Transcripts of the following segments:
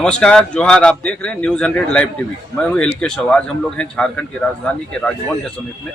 नमस्कार, जोहार। आप देख रहे हैं न्यूज़ 100 लाइव टीवी। मैं हूं एल के शवाज। हम लोग हैं झारखंड की राजधानी के राजभवन के समीप में,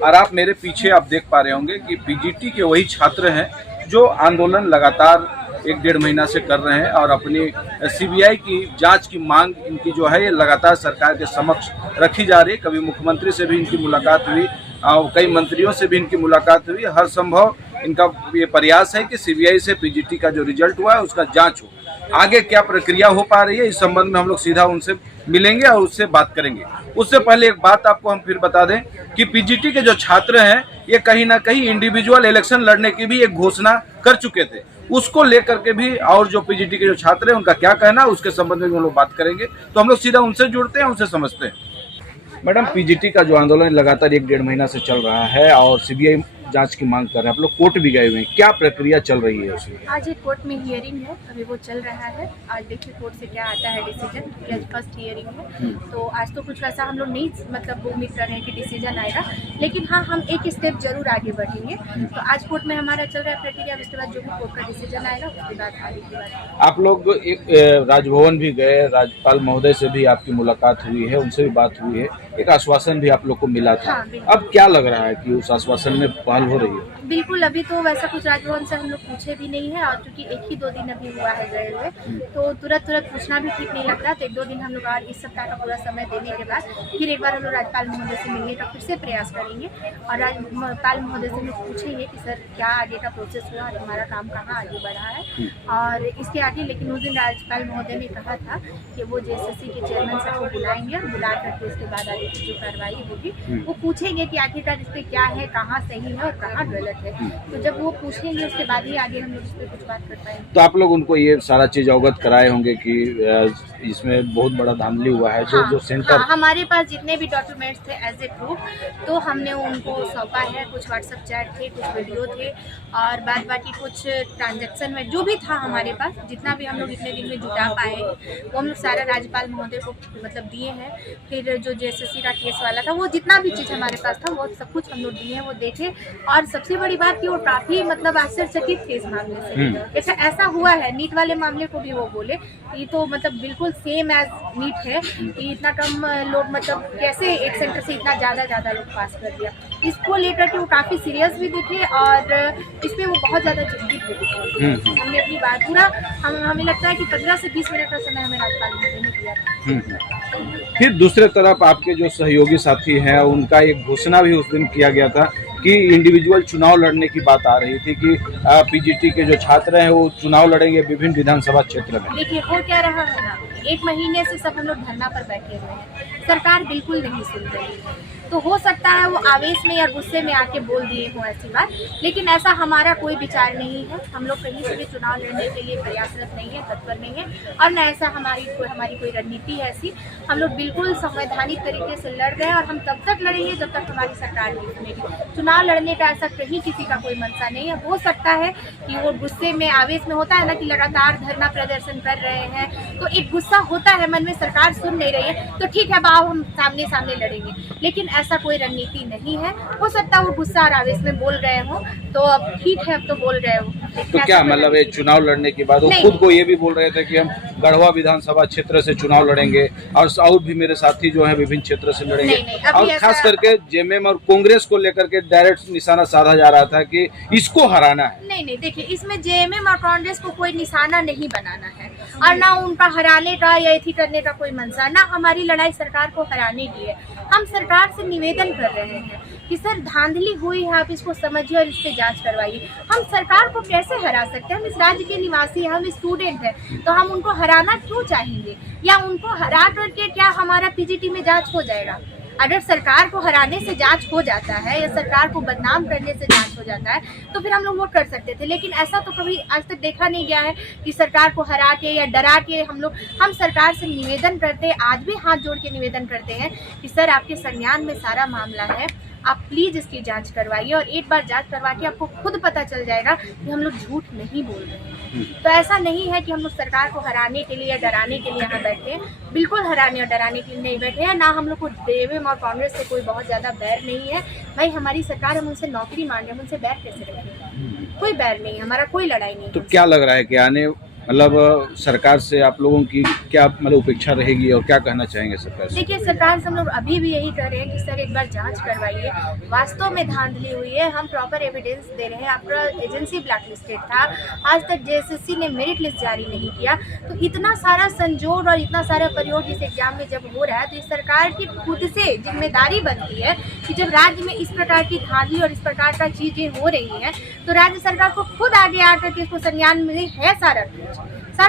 और आप मेरे पीछे आप देख पा रहे होंगे कि पीजीटी के वही छात्र हैं जो आंदोलन लगातार 1-1.5 महीना से कर रहे हैं और अपनी सीबीआई की जांच की मांग इनकी जो है ये लगातार सरकार के समक्ष रखी जा रही है। कभी मुख्यमंत्री से भी इनकी मुलाकात हुई, कई मंत्रियों से भी इनकी मुलाकात हुई। हर संभव इनका ये प्रयास है कि सीबीआई से पीजीटी का जो रिजल्ट हुआ है उसका जांच हो। आगे क्या प्रक्रिया हो पा रही है, इस संबंध में हम लोग सीधा उनसे मिलेंगे और उससे बात करेंगे। उससे पहले एक बात आपको हम फिर बता दें कि पीजीटी के जो छात्र हैं ये कहीं ना कहीं इंडिविजुअल इलेक्शन लड़ने की भी एक घोषणा कर चुके थे। उसको लेकर के भी और जो पीजीटी के जो छात्र हैं उनका क्या कहना है उसके संबंध में हम लोग बात करेंगे। तो हम लोग सीधा उनसे जुड़ते हैं, उनसे समझते हैं। मैडम, पीजीटी का जो आंदोलन लगातार 1-1.5 महीना से चल रहा है और सीबीआई जांच की मांग कर रहे हैं, आप लोग कोर्ट भी गए हुए हैं, क्या प्रक्रिया चल रही है उसमें? आज एक कोर्ट में हियरिंग है, अभी वो चल रहा है। आज देखिए कोर्ट से क्या आता है डिसीजन, कि आज फर्स्ट हियरिंग है। तो आज तो कुछ वैसा हम लोग नहीं मतलब उम्मीद कर रहे हैं कि डिसीजन आएगा, लेकिन हाँ हम एक स्टेप जरूर आगे बढ़ेंगे। तो आज कोर्ट में हमारा चल रहा है प्रक्रिया, उसके बाद जो भी कोर्ट का डिसीजन आएगा उसके बाद आगे की बात। आप लोग एक राजभवन भी गए, राज्यपाल महोदय से भी आपकी मुलाकात हुई है, उनसे भी बात हुई है, एक आश्वासन भी आप लोग को मिला था। हाँ, अब क्या लग रहा है कि उस आश्वासन में पहल हो रही है? बिल्कुल, अभी तो वैसा कुछ राजभवन से हम लोग पूछे भी नहीं है, और क्योंकि 1 ही 2 दिन अभी हुआ है गए हुए, तो तुरंत पूछना भी ठीक नहीं लगता। तो 1-2 दिन हम लोग और इस सप्ताह का पूरा समय देने के बाद फिर एक बार हम लोग राज्यपाल महोदय से मिलने का फिर से प्रयास करेंगे, और राज्यपाल महोदय से हम लोग पूछेंगे कि सर क्या आगे का प्रोसेस हुआ और हमारा काम कहाँ आगे बढ़ा है और इसके आगे। लेकिन उस दिन राज्यपाल महोदय ने कहा था कि वो जेएसएससी के चेयरमैन सर को बुलाएंगे और बुला करके उसके बाद आगे की जो कार्रवाई होगी वो पूछेंगे कि आखिरकार इस पर क्या है, कहाँ सही है और कहाँ गलत है। तो जब वो पूछेंगे उसके बाद ही आगे हम लोग इस पर कुछ बात कर पाएंगे। तो आप लोग उनको ये सारा चीज अवगत कराए होंगे कि इसमें बहुत बड़ा धांधली हुआ है। हाँ, जो सेंटर हमारे पास जितने भी डॉक्यूमेंट्स थे एज ए प्रूफ, तो हमने उनको सौंपा है। कुछ व्हाट्सएप चैट थे, कुछ वीडियो थे, और बाद बाकी कुछ ट्रांजैक्शन में जो भी था हमारे पास, जितना भी हम लोग इतने दिन में जुटा पाए वो हम लोग सारा राज्यपाल महोदय को मतलब दिए हैं। फिर जो जेएसएससी का केस वाला था वो जितना भी चीज़ हमारे पास था वो सब कुछ हम लोग दिए हैं, वो देखे। और सबसे बड़ी बात कि वो काफ़ी मतलब आश्चर्यचकित थे इस मामले से। जैसे ऐसा हुआ है नीट वाले मामले को भी वो बोले ये तो मतलब बिल्कुल सेम एज नीट है कि इतना कम लोग मतलब कैसे एक सेंटर से इतना ज़्यादा लोग पास कर दिया। इसको लेकर के वो काफ़ी सीरियस भी दिखे और इसमें वो बहुत ज़्यादा चिंतित भी दिखे। हमने अपनी बात पूरा हमें लगता है कि 15 से 20 मिनट का समय हमें राज्यपाल महोदय ने दिया था। फिर दूसरे तरफ आपके जो सहयोगी साथी हैं उनका एक घोषणा भी उस दिन किया गया था कि इंडिविजुअल चुनाव लड़ने की बात आ रही थी कि पीजीटी के जो छात्र हैं वो चुनाव लड़ेंगे विभिन्न विधानसभा क्षेत्र में। देखिए हो क्या रहा है ना, 1 महीने से सब हम लोग धरना पर बैठे हुए हैं, सरकार बिल्कुल नहीं सुन रही है। तो हो सकता है वो आवेश में या गुस्से में आके बोल दिए हों ऐसी बात, लेकिन ऐसा हमारा कोई विचार नहीं है। हम लोग कहीं से भी चुनाव लड़ने के लिए प्रयासरत नहीं है, तत्पर नहीं है, और न ऐसा हमारी कोई रणनीति है ऐसी। हम लोग बिल्कुल संवैधानिक तरीके से लड़ रहे हैं और हम तब तक लड़ेंगे जब तक हमारी सरकार नहीं सुनेगी। चुनाव लड़ने का ऐसा कहीं किसी का कोई मंशा नहीं है। हो सकता है कि वो गुस्से में आवेश में होता है ना कि लगातार धरना प्रदर्शन कर रहे हैं, तो एक गुस्सा होता है मन में, सरकार सुन नहीं रही है तो ठीक है बाब हम सामने सामने लड़ेंगे, लेकिन ऐसा कोई रणनीति नहीं है। हो सकता है वो गुस्सा और आवेश में बोल रहे हो, तो अब ठीक है अब तो बोल रहे हो। तो क्या मतलब ये चुनाव लड़ने के बाद वो खुद को ये भी बोल रहे थे कि हम गढ़वा विधानसभा क्षेत्र से चुनाव लड़ेंगे और भी मेरे साथी जो है विभिन्न क्षेत्र से लड़ेंगे। और खास करके जेएमएम और कांग्रेस को लेकर के डायरेक्ट निशाना साधा जा रहा था कि इसको हराना है। नहीं देखिए, इसमें जेएमएम और कांग्रेस को कोई निशाना नहीं बनाना है और ना उनका हराने का या एथी करने का कोई मंशा, ना हमारी लड़ाई सरकार को हराने की है। हम सरकार से निवेदन कर रहे हैं कि सर धांधली हुई है, आप इसको समझिए और इस पे जांच करवाइए। हम सरकार को कैसे हरा सकते हैं? हम इस राज्य के निवासी हैं, हम स्टूडेंट हैं, तो हम उनको हराना क्यों चाहेंगे? या उनको हरा करके क्या हमारा पीजीटी में जांच हो जाएगा? अगर सरकार को हराने से जांच हो जाता है या सरकार को बदनाम करने से जांच हो जाता है तो फिर हम लोग वो कर सकते थे, लेकिन ऐसा तो कभी आज तक देखा नहीं गया है कि सरकार को हरा के या डरा के हम सरकार से निवेदन करते हैं, आज भी हाथ जोड़ के निवेदन करते हैं कि सर आपके संज्ञान में सारा मामला है, आप प्लीज़ इसकी जांच करवाइए। और एक बार जांच करवा के आपको खुद पता चल जाएगा कि हम लोग झूठ नहीं बोल रहे हैं। तो ऐसा नहीं है कि हम लोग सरकार को हराने के लिए या डराने के लिए यहाँ बैठे हैं, बिल्कुल हराने और डराने के लिए नहीं बैठे हैं। ना हम लोग को जेएमएम और कांग्रेस से कोई बहुत ज़्यादा बैर नहीं है। भाई हमारी सरकार, हम उनसे नौकरी मांगे, हम उनसे बैर कैसे रखेंगे? कोई बैर नहीं, हमारा कोई लड़ाई नहीं। तो क्या लग रहा है कि आने मतलब सरकार से आप लोगों की क्या मतलब अपेक्षा रहेगी और क्या कहना चाहेंगे सरकार से? देखिए, सरकार से हम लोग अभी भी यही कर रहे हैं कि सर एक बार जांच करवाइए, वास्तव में धांधली हुई है, हम प्रॉपर एविडेंस दे रहे हैं। आपका एजेंसी ब्लैक लिस्टेड था, आज तक जेएसएससी ने मेरिट लिस्ट जारी नहीं किया। तो इतना सारा संजोग और इतना सारा प्रयोग इस एग्जाम में जब हो रहा है, तो इस सरकार की खुद से जिम्मेदारी बनती है कि जब राज्य में इस प्रकार की धांधली और इस प्रकार का चीजें हो रही हैं, तो राज्य सरकार को खुद आगे आकर के इसको संज्ञान में है, सारा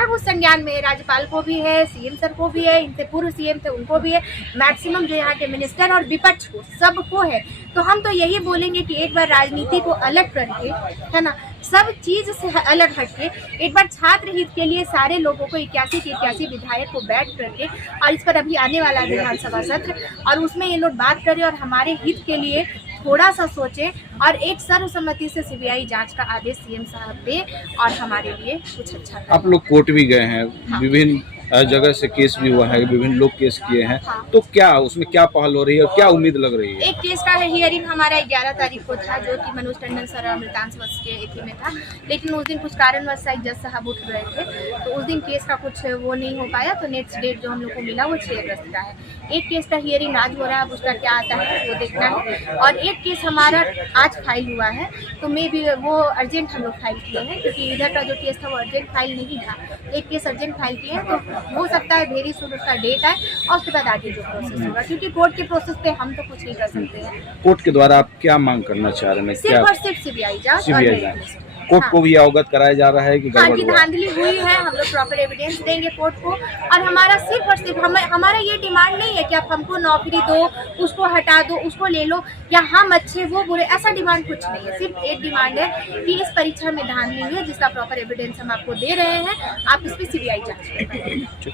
कुछ संज्ञान में है। राज्यपाल को भी है, सीएम सर को भी है, इनसे पूर्व सीएम थे उनको भी है, मैक्सिमम जो यहाँ के मिनिस्टर और विपक्ष को सबको है। तो हम तो यही बोलेंगे कि एक बार राजनीति को अलग करके, है ना, सब चीज से अलग हटके एक बार छात्र हित के लिए सारे लोगों को 81 के 81 विधायक को बैठ करके और इस पर अभी आने वाला विधानसभा सत्र और उसमें ये लोग बात करें और हमारे हित के लिए थोड़ा सा सोचें और एक सर्वसम्मति से सीबीआई जांच का आदेश सीएम साहब दे और हमारे लिए कुछ अच्छा करें। आप लोग कोर्ट भी गए हैं, हाँ। विभिन्न जगह से केस भी हुआ है, विभिन्न लोग केस किए हैं, हाँ। तो क्या उसमें क्या पहल हो रही है और क्या उम्मीद लग रही है? एक केस का हियरिंग हमारा 11 तारीख को था, जो कि मनोज टंडन सर और अमृतांश वत्स के एथी में था, लेकिन उस दिन कुछ कारणवश शायद जज साहब उठ गए थे, तो उस दिन केस का कुछ वो नहीं हो पाया। तो नेक्स्ट डेट जो हम लोग को मिला वो 6 अगस्त का है। एक केस का हियरिंग आज हो रहा है, अब उसका क्या आता है वो देखना है। और एक केस हमारा आज फाइल हुआ है, तो मे भी वो अर्जेंट हम लोग फाइल किए हैं, क्योंकि इधर का जो केस था वो अर्जेंट फाइल नहीं था। एक केस अर्जेंट फाइल किए हैं, तो हो सकता है वेरी सून उसका डेट आए और उसके बाद आगे जो प्रोसेस होगा, क्योंकि कोर्ट के प्रोसेस पे हम तो कुछ नहीं कर सकते हैं। कोर्ट के द्वारा आप क्या मांग करना चाह रहे हैं? सिर्फ और सिर्फ सीबीआई जांच और सीबीआई मेरिट जांच। लिस्ट। कोर्ट हाँ। को भी अवगत कराया जा रहा है कि हाँ गड़बड़ की हुआ है? धांधली हुई है, हम लोग प्रॉपर एविडेंस देंगे कोर्ट को। और हमारा सिर्फ और सिर्फ हमारा ये डिमांड नहीं है कि आप हमको नौकरी दो, उसको हटा दो, उसको ले लो, या हम अच्छे वो बुरे, ऐसा डिमांड कुछ नहीं है। सिर्फ एक डिमांड है कि इस परीक्षा में धांधली हुई है, जिसका प्रॉपर एविडेंस हम आपको दे रहे हैं, आप इस पर सीबीआई जांच करें।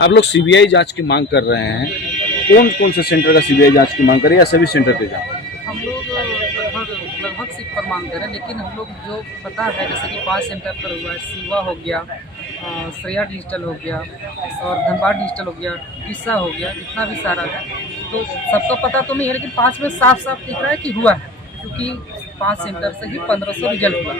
आप लोग सीबीआई जांच की मांग कर रहे हैं, कौन कौन से सेंटर का सीबीआई जांच की मांग करें या सभी सेंटर पे जांच? हम लोग लगभग सीट पर मांग करें, लेकिन हम लोग जो पता है जैसे कि 5 सेंटर पर हुआ है, सीवा हो गया, श्रेया डिजिटल हो गया और धनबाद डिजिटल हो गया, किस्सा हो गया, जितना भी सारा है, तो सबका पता तो नहीं है, लेकिन 5 में साफ साफ दिख रहा है कि हुआ है, क्योंकि 5 सेंटर से ही 1500 रिजल्ट हुआ।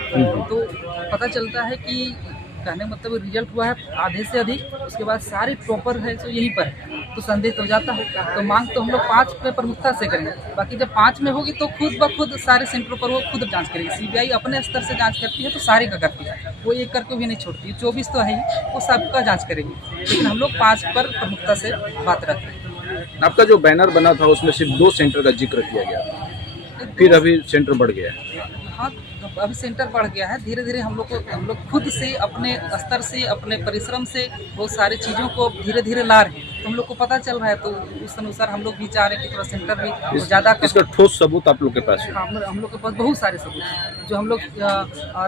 तो पता चलता है कि कहने मतलब रिजल्ट हुआ है आधे से अधिक, उसके बाद सारे टॉपर है तो यहीं पर है, तो संदेह तो जाता है। तो मांग तो हम लोग 5 पे प्रमुखता से करेंगे, बाकी जब 5 में होगी तो खुद ब खुद सारे सेंटरों पर वो खुद जांच करेगी। सीबीआई अपने स्तर से जांच करती है तो सारे का करती है, वो एक करके भी नहीं छोड़ती। 24 तो है ही, वो सबका जांच करेगी, लेकिन हम लोग 5 पर प्रमुखता से बात रख रहे हैं। आपका जो बैनर बना था उसमें सिर्फ 2 सेंटर का जिक्र किया गया, फिर अभी सेंटर बढ़ गया है। हाँ, तो अभी सेंटर बढ़ गया है। धीरे धीरे हम लोग खुद से अपने स्तर से अपने परिश्रम से बहुत सारी चीज़ों को धीरे धीरे ला रहे हैं, तो हम लोग को पता चल रहा है, तो उस अनुसार हम लोग भी चाह रहे हैं कि थोड़ा सेंटर भी ज़्यादा। इसका ठोस सबूत आप लोग के पास है? हम लोग के पास बहुत सारे सबूत हैं जो हम लोग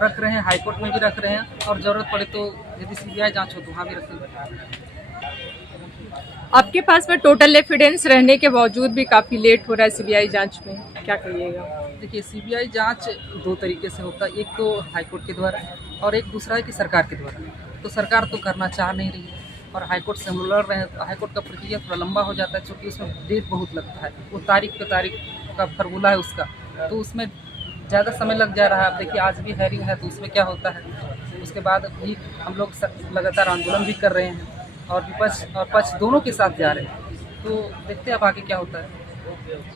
रख रहे हैं, हाईकोर्ट में भी रख रहे हैं, और ज़रूरत पड़े तो यदि सीबीआई जांच हो तो वहाँ भी रखेंगे। आपके पास में टोटल एविडेंस रहने के बावजूद भी काफ़ी लेट हो रहा है सीबीआई जांच में, क्या कहिएगा? देखिए, सीबीआई जांच 2 तरीके से होता है, एक तो हाईकोर्ट के द्वारा और एक दूसरा है कि सरकार के द्वारा। तो सरकार तो करना चाह नहीं रही है और हाईकोर्ट से हम लोग लड़ रहे हैं, तो हाईकोर्ट का प्रक्रिया थोड़ा लंबा हो जाता है, क्योंकि उसमें डेट बहुत लगता है, वो तारीख पे तारीख का फार्मूला है उसका, तो उसमें ज़्यादा समय लग जा रहा है। अब देखिए, आज भी हेयरिंग है, तो उसमें क्या होता है, उसके बाद भी हम लोग लगातार आंदोलन भी कर रहे हैं और विपक्ष और पक्ष दोनों के साथ जा रहे हैं, तो देखते हैं अब आगे क्या होता है।